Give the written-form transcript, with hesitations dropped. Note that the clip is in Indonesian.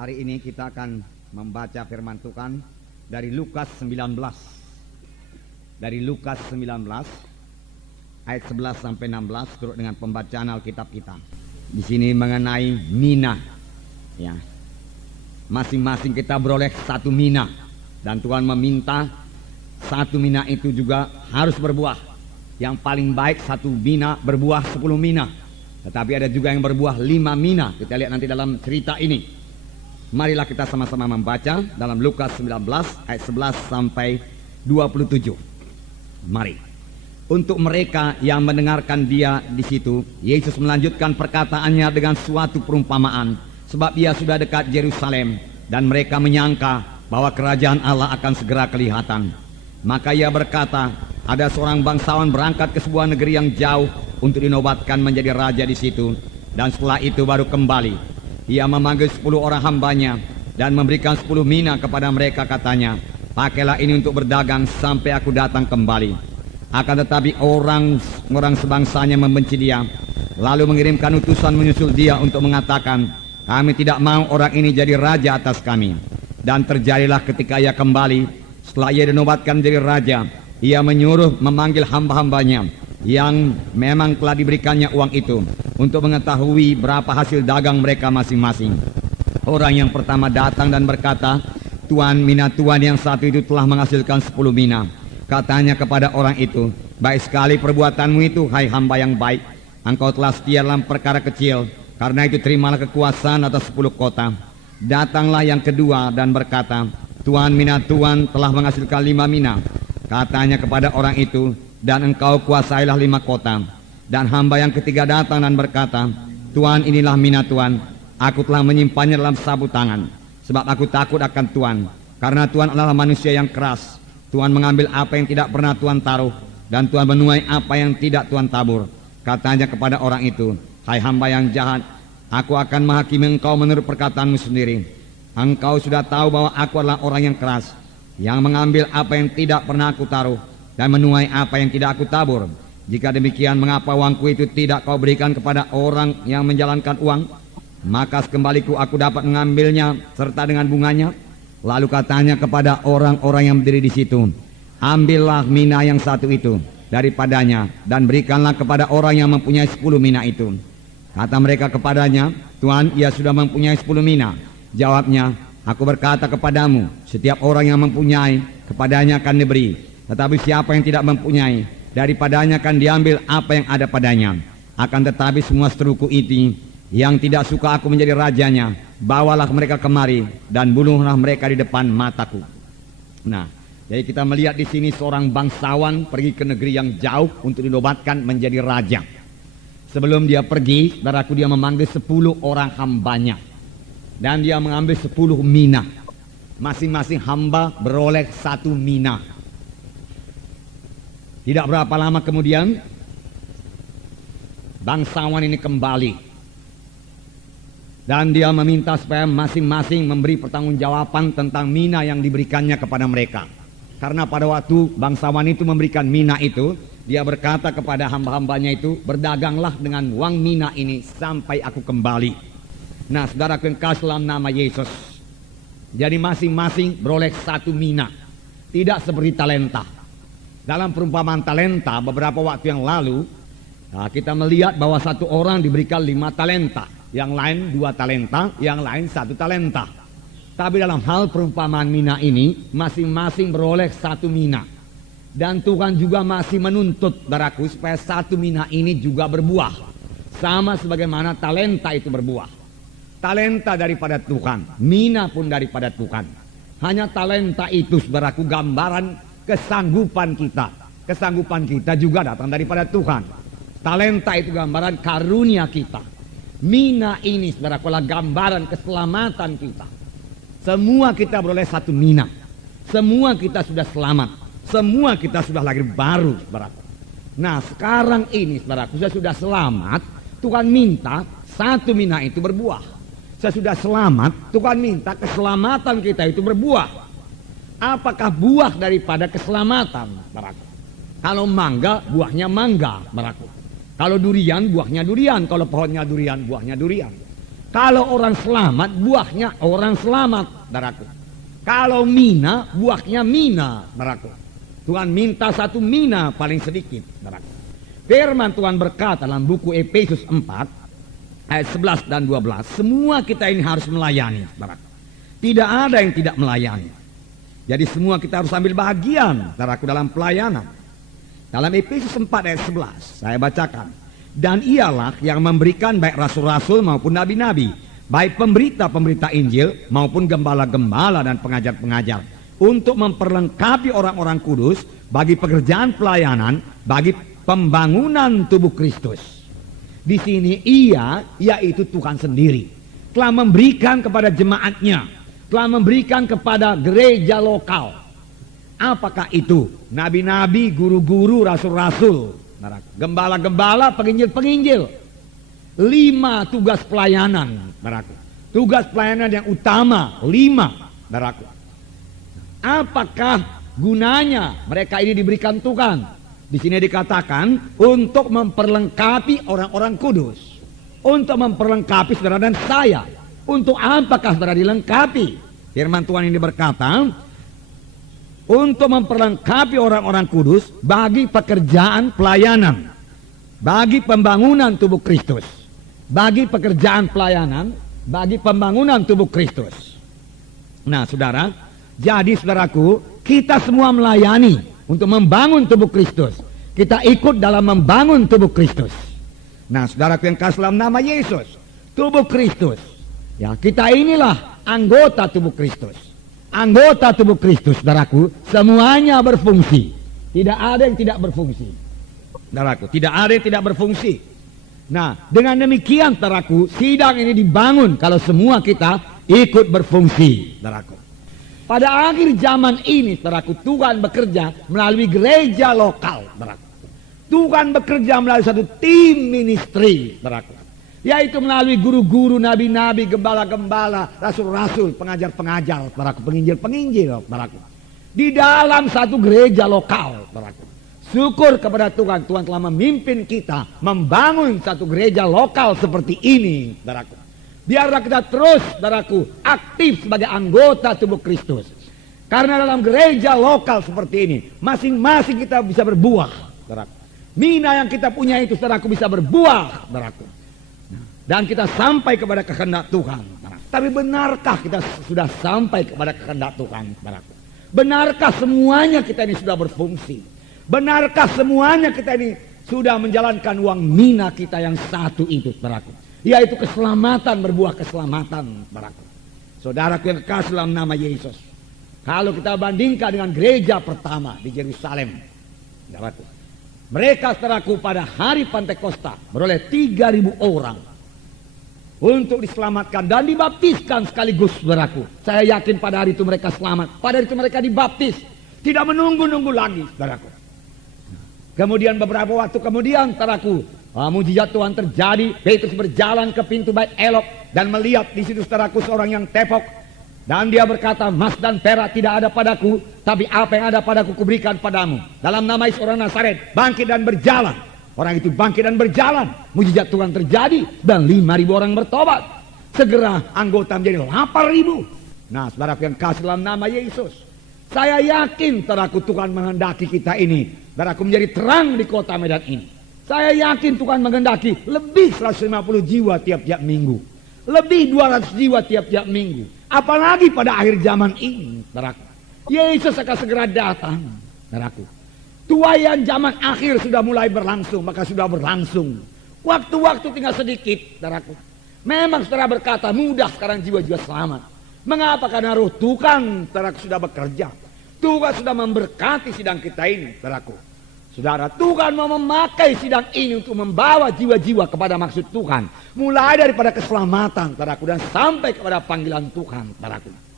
Hari ini kita akan membaca firman Tuhan dari Lukas 19. Dari Lukas 19 ayat 11 sampai 16 turut dengan pembacaan Alkitab kita. Di sini mengenai mina. Ya. Masing-masing kita beroleh satu mina dan Tuhan meminta satu mina itu juga harus berbuah. Yang paling baik satu mina berbuah 10 mina. Tetapi ada juga yang berbuah 5 mina. Kita lihat nanti dalam cerita ini. Marilah kita sama-sama membaca dalam Lukas 19 ayat 11 sampai 27. Mari. Untuk mereka yang mendengarkan dia di situ, Yesus melanjutkan perkataannya dengan suatu perumpamaan, sebab ia sudah dekat Yerusalem dan mereka menyangka bahwa kerajaan Allah akan segera kelihatan. Maka ia berkata, ada seorang bangsawan berangkat ke sebuah negeri yang jauh untuk dinobatkan menjadi raja di situ, dan setelah itu baru kembali. Ia memanggil 10 orang hambanya dan memberikan 10 mina kepada mereka, katanya, pakailah ini untuk berdagang sampai aku datang kembali. Akan tetapi orang sebangsanya membenci dia, lalu mengirimkan utusan menyusul dia untuk mengatakan, kami tidak mau orang ini jadi raja atas kami. Dan terjadilah ketika ia kembali, setelah ia dinobatkan menjadi raja, ia menyuruh memanggil hamba-hambanya yang memang telah diberikannya uang itu untuk mengetahui berapa hasil dagang mereka masing-masing. Orang yang pertama datang dan berkata, Tuan, mina Tuan yang satu itu telah menghasilkan 10 mina. Katanya kepada orang itu, baik sekali perbuatanmu itu, hai hamba yang baik. Engkau telah setia dalam perkara kecil, karena itu terimalah kekuasaan atas 10 kota. Datanglah yang kedua dan berkata, Tuan, mina Tuan telah menghasilkan 5 mina. Katanya kepada orang itu, dan engkau kuasailah 5 kota. Dan hamba yang ketiga datang dan berkata, Tuan, inilah mina Tuan, aku telah menyimpannya dalam sabut tangan, sebab aku takut akan Tuan, karena Tuan adalah manusia yang keras. Tuan mengambil apa yang tidak pernah Tuan taruh, dan Tuan menuai apa yang tidak Tuan tabur. Katanya kepada orang itu, hai hamba yang jahat, aku akan menghakimi engkau menurut perkataanmu sendiri. Engkau sudah tahu bahwa aku adalah orang yang keras, yang mengambil apa yang tidak pernah aku taruh, dan menuai apa yang tidak aku tabur. Jika demikian, mengapa uangku itu tidak kau berikan kepada orang yang menjalankan uang? Maka sekembaliku aku dapat mengambilnya serta dengan bunganya. Lalu katanya kepada orang-orang yang berdiri di situ, ambillah mina yang satu itu daripadanya dan berikanlah kepada orang yang mempunyai 10 mina itu. Kata mereka kepadanya, Tuan, ia sudah mempunyai 10 mina. Jawabnya, aku berkata kepadamu, setiap orang yang mempunyai, kepadanya akan diberi. Tetapi siapa yang tidak mempunyai, daripadanya akan diambil apa yang ada padanya. Akan tetapi semua seteruku itu yang tidak suka aku menjadi rajanya, bawalah mereka kemari dan bunuhlah mereka di depan mataku. Nah, jadi kita melihat di sini seorang bangsawan pergi ke negeri yang jauh untuk dinobatkan menjadi raja. Sebelum dia pergi, saudaraku, dia memanggil 10 orang hambanya dan dia mengambil 10 mina. Masing-masing hamba beroleh 1 mina. Tidak berapa lama kemudian bangsawan ini kembali dan dia meminta supaya masing-masing memberi pertanggungjawaban tentang mina yang diberikannya kepada mereka. Karena pada waktu bangsawan itu memberikan mina itu, dia berkata kepada hamba-hambanya itu, berdaganglah dengan uang mina ini sampai aku kembali. Nah, saudara yang kasih dalam nama Yesus, jadi masing-masing beroleh 1 mina. Tidak seperti talenta. Dalam perumpamaan talenta beberapa waktu yang lalu, kita melihat bahwa satu orang diberikan 5 talenta, yang lain 2 talenta, yang lain 1 talenta. Tapi dalam hal perumpamaan mina ini, masing-masing beroleh 1 mina. Dan Tuhan juga masih menuntut, saudaraku, supaya 1 mina ini juga berbuah, sama sebagaimana talenta itu berbuah. Talenta daripada Tuhan, mina pun daripada Tuhan. Hanya talenta itu, saudaraku, gambaran kesanggupan kita. Kesanggupan kita juga datang daripada Tuhan. Talenta itu gambaran karunia kita. Mina ini, saudaraku, adalah gambaran keselamatan kita. Semua kita beroleh 1 mina. Semua kita sudah selamat. Semua kita sudah lahir baru, saudaraku. Nah, sekarang ini, saudaraku, saya sudah selamat. Tuhan minta 1 mina itu berbuah. Saya sudah selamat. Tuhan minta keselamatan kita itu berbuah. Apakah buah daripada keselamatan, saudaraku? Kalau mangga, buahnya mangga, saudaraku. Kalau durian, buahnya durian. Kalau pohonnya durian, buahnya durian. Kalau orang selamat, buahnya orang selamat, saudaraku. Kalau mina, buahnya mina, saudaraku. Tuhan minta satu mina paling sedikit, saudaraku. Firman Tuhan berkata dalam buku Efesus 4 ayat 11 dan 12, semua kita ini harus melayani, saudaraku. Tidak ada yang tidak melayani. Jadi semua kita harus ambil bagian, saudaraku, dalam pelayanan. Dalam Efesus 4 ayat 11 saya bacakan. Dan ialah yang memberikan baik rasul-rasul maupun nabi-nabi, baik pemberita-pemberita Injil maupun gembala-gembala dan pengajar-pengajar, untuk memperlengkapi orang-orang kudus bagi pekerjaan pelayanan, bagi pembangunan tubuh Kristus. Di sini ia, yaitu Tuhan sendiri, telah memberikan kepada jemaatnya, telah memberikan kepada gereja lokal. Apakah itu? Nabi-nabi, guru-guru, rasul-rasul, gembala-gembala, penginjil-penginjil. 5 tugas pelayanan, saudaraku. Tugas pelayanan yang utama 5, saudaraku. Apakah gunanya mereka ini diberikan Tuhan? Di sini dikatakan untuk memperlengkapi orang-orang kudus, untuk memperlengkapi saudara dan saya. Untuk apakah saudara dilengkapi? Firman Tuhan ini berkata, untuk memperlengkapi orang-orang kudus bagi pekerjaan pelayanan, bagi pembangunan tubuh Kristus, bagi pekerjaan pelayanan, bagi pembangunan tubuh Kristus. Nah, saudara, jadi saudaraku, kita semua melayani untuk membangun tubuh Kristus. Kita ikut dalam membangun tubuh Kristus. Nah, saudaraku yang kasih dalam nama Yesus, tubuh Kristus. Ya, kita inilah anggota tubuh Kristus. Anggota tubuh Kristus, saudaraku, semuanya berfungsi. Tidak ada yang tidak berfungsi. Saudaraku, tidak ada yang tidak berfungsi. Nah, dengan demikian, saudaraku, sidang ini dibangun kalau semua kita ikut berfungsi, saudaraku. Pada akhir zaman ini, saudaraku, Tuhan bekerja melalui gereja lokal, saudaraku. Tuhan bekerja melalui satu tim ministry, saudaraku, yaitu melalui guru-guru, nabi-nabi, gembala-gembala, rasul-rasul, pengajar-pengajar, saudaraku, penginjil-penginjil, saudaraku. Di dalam satu gereja lokal, saudaraku. Syukur kepada Tuhan, Tuhan telah memimpin kita membangun satu gereja lokal seperti ini, saudaraku. Biarlah kita terus, saudaraku, aktif sebagai anggota tubuh Kristus. Karena dalam gereja lokal seperti ini, masing-masing kita bisa berbuah, saudaraku. Mina yang kita punya itu, saudaraku, bisa berbuah, saudaraku. Dan kita sampai kepada kehendak Tuhan. Tapi benarkah kita sudah sampai kepada kehendak Tuhan? Benarkah semuanya kita ini sudah berfungsi? Benarkah semuanya kita ini sudah menjalankan uang mina kita yang satu itu, saudaraku? Yaitu keselamatan, berbuah keselamatan, saudaraku. Saudaraku yang kekasih dalam nama Yesus. Kalau kita bandingkan dengan gereja pertama di Yerusalem, saudaraku, mereka, saudaraku, pada hari Pantekosta beroleh 3.000 orang untuk diselamatkan dan dibaptiskan sekaligus, saudaraku. Saya yakin pada hari itu mereka selamat. Pada hari itu mereka dibaptis. Tidak menunggu-nunggu lagi, saudaraku. Kemudian beberapa waktu kemudian, saudaraku, mujizat Tuhan terjadi. Petrus berjalan ke pintu bait Elok dan melihat di situ, saudaraku, seorang yang tepok. Dan dia berkata, emas dan perak tidak ada padaku, tapi apa yang ada padaku kuberikan padamu. Dalam nama Yesus orang Nazaret, bangkit dan berjalan. Orang itu bangkit dan berjalan. Mujizat Tuhan terjadi dan 5.000 orang bertobat. Segera anggota menjadi 8.000. Nah, saudaraku yang kasih dalam nama Yesus, saya yakin, saudaraku, Tuhan menghendaki kita ini, saudaraku, menjadi terang di kota Medan ini. Saya yakin Tuhan menghendaki lebih 150 jiwa tiap-tiap minggu, lebih 200 jiwa tiap-tiap minggu. Apalagi pada akhir zaman ini, saudaraku. Yesus akan segera datang, saudaraku. Tuaian zaman akhir sudah mulai berlangsung, maka sudah berlangsung. Waktu-waktu tinggal sedikit, saudaraku. Memang saudara berkata, mudah sekarang jiwa-jiwa selamat. Mengapa? Karena roh Tuhan, saudaraku, sudah bekerja. Tuhan sudah memberkati sidang kita ini, saudaraku. Saudara, Tuhan mau memakai sidang ini untuk membawa jiwa-jiwa kepada maksud Tuhan. Mulai daripada keselamatan, saudaraku, dan sampai kepada panggilan Tuhan, saudaraku.